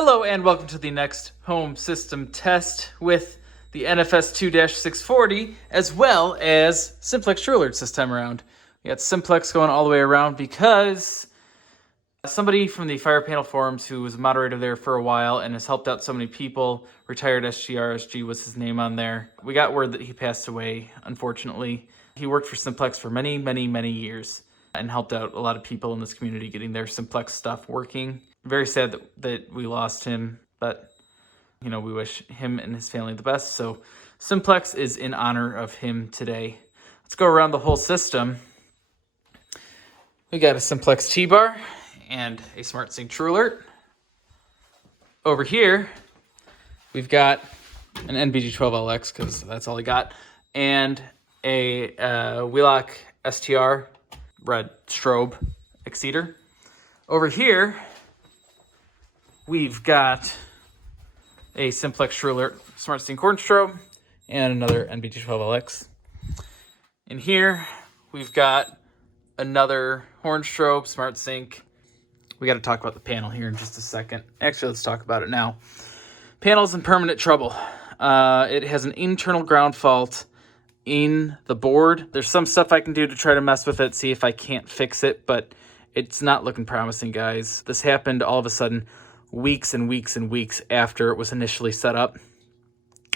Hello and welcome to the next home system test with the NFS 2-640 as well as Simplex TrueAlerts this time around. We got Simplex going all the way around because somebody from the fire panel forums who was a moderator there for a while and has helped out so many people, retired SG was his name on there. We got word that he passed away, unfortunately. He worked for Simplex for many, many, many years and helped out a lot of people in this community getting their Simplex stuff working. Very sad that we lost him, but we wish him and his family the best. So Simplex is in honor of him today. Let's go around the whole system. We got a Simplex T-bar and a SmartSync TrueAlert. Over here, we've got an NBG12LX because that's all I got, and a Wheelock STR red strobe exceeder. Over here, we've got a Simplex TrueAlert SmartSync horn strobe and another NBG12LX. In here, we've got another horn strobe, SmartSync. We got to talk about the panel here in just a second. Actually, let's talk about it now. Panel's in permanent trouble. It has an internal ground fault in the board. There's some stuff I can do to try to mess with it, see if I can't fix it, but it's not looking promising, guys. This happened all of a sudden weeks and weeks and weeks after it was initially set up.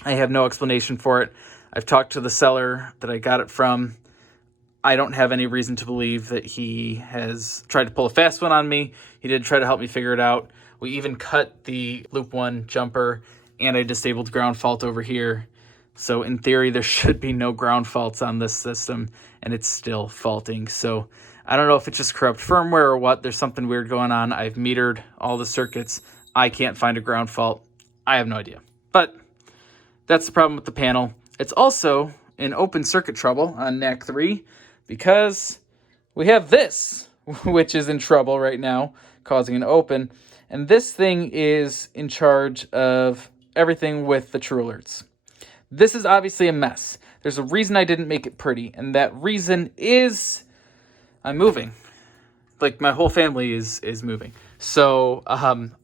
I have no explanation for it. I've talked to the seller that I got it from. I don't have any reason to believe that he has tried to pull a fast one on me. He did try to help me figure it out. We even cut the loop 1 jumper, and I disabled ground fault over here. So in theory, there should be no ground faults on this system, and it's still faulting. So I don't know if it's just corrupt firmware or what. There's something weird going on. I've metered all the circuits. I can't find a ground fault. I have no idea. But that's the problem with the panel. It's also in open circuit trouble on NAC 3 because we have this, which is in trouble right now, causing an open. And this thing is in charge of everything with the TrueAlerts. This is obviously a mess. There's a reason I didn't make it pretty, and that reason is I'm moving. Like, my whole family is moving. So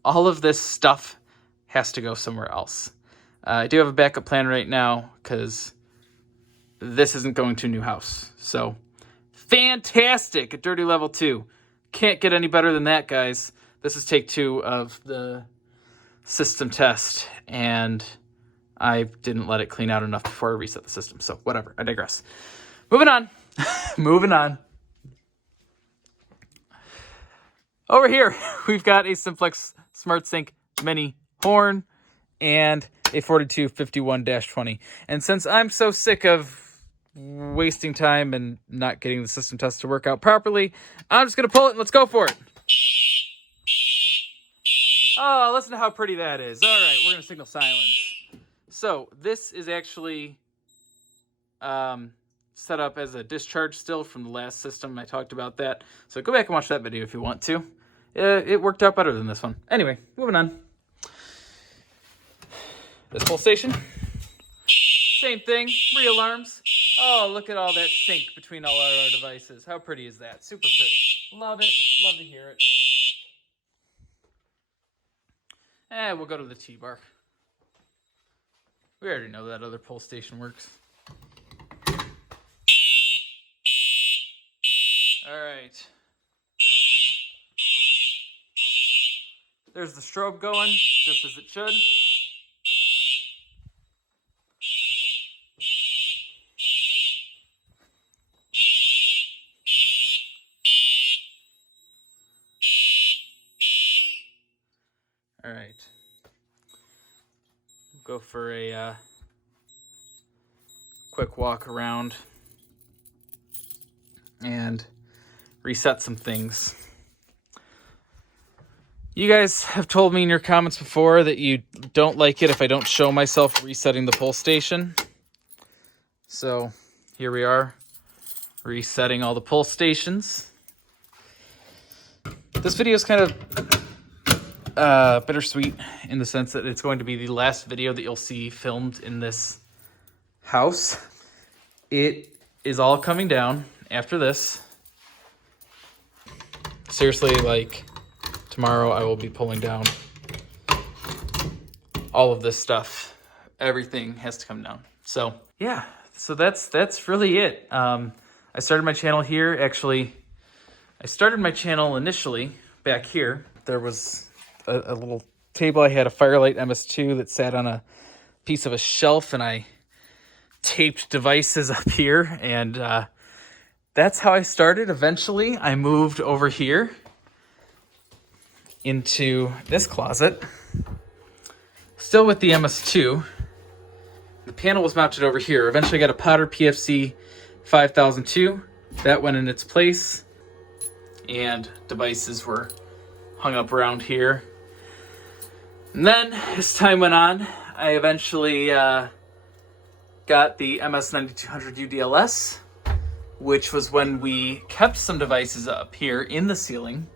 all of this stuff has to go somewhere else. I do have a backup plan right now because this isn't going to a new house. So fantastic at Dirty Level 2. Can't get any better than that, guys. This is take 2 of the system test, and I didn't let it clean out enough before I reset the system. So whatever, I digress. Moving on. Moving on. Over here, we've got a Simplex SmartSync mini horn and a 4251-20. And since I'm so sick of wasting time and not getting the system test to work out properly, I'm just going to pull it and let's go for it. Oh, listen to how pretty that is. All right, we're going to signal silence. So this is actually set up as a discharge still from the last system. I talked about that. So go back and watch that video if you want to. It worked out better than this one. Anyway, moving on. This pull station. Same thing. Re-alarms. Oh, look at all that sync between all our devices. How pretty is that? Super pretty. Love it. Love to hear it. We'll go to the T-bar. We already know that other pull station works. All right. There's the strobe going, just as it should. All right. Go for a quick walk around and reset some things. You guys have told me in your comments before that you don't like it if I don't show myself resetting the pull station. So here we are, resetting all the pull stations. This video is kind of bittersweet in the sense that it's going to be the last video that you'll see filmed in this house. It is all coming down after this. Seriously, like, tomorrow I will be pulling down all of this stuff. Everything has to come down. So yeah, so that's really it. I started my channel here. Actually, I started my channel initially back here. There was a little table. I had a Firelight MS2 that sat on a piece of a shelf, and I taped devices up here, and that's how I started. Eventually, I moved over here into this closet, still with the MS2. The panel was mounted over here. Eventually, I got a Potter PFC 5002. That went in its place, and devices were hung up around here. And then, as time went on, I eventually got the MS9200 UDLS, which was when we kept some devices up here in the ceiling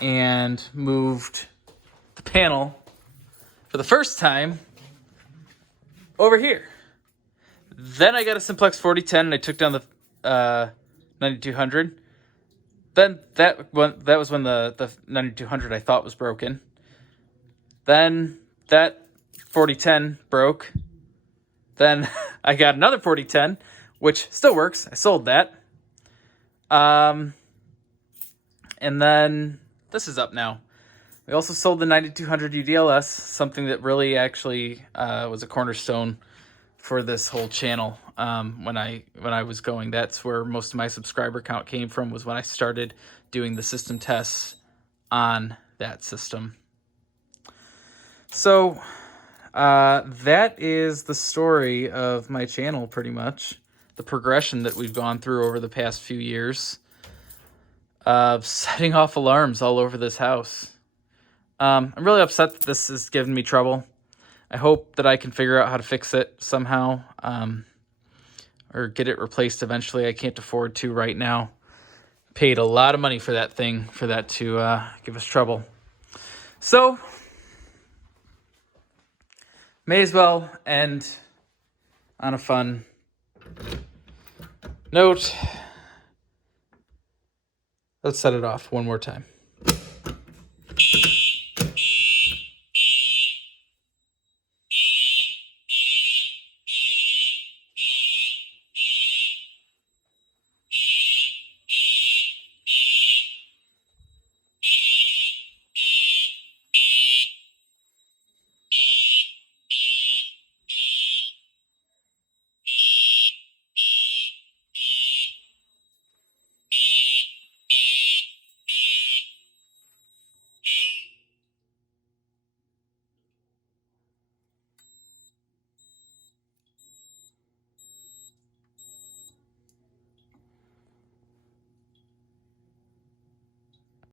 and moved the panel for the first time over here. Then I got a Simplex 4010 and I took down the 9200. Then that was when the 9200 I thought was broken. Then that 4010 broke. Then I got another 4010, which still works. I sold that. And then this is up now. We also sold the 9200 UDLS, something that really actually was a cornerstone for this whole channel. When I was going, that's where most of my subscriber count came from, was when I started doing the system tests on that system. So that is the story of my channel, pretty much. The progression that we've gone through over the past few years of setting off alarms all over this house. I'm really upset that this is giving me trouble. I hope that I can figure out how to fix it somehow, or get it replaced eventually. I can't afford to right now. Paid a lot of money for that thing, for that to give us trouble. So, may as well end on a fun note. Let's set it off one more time.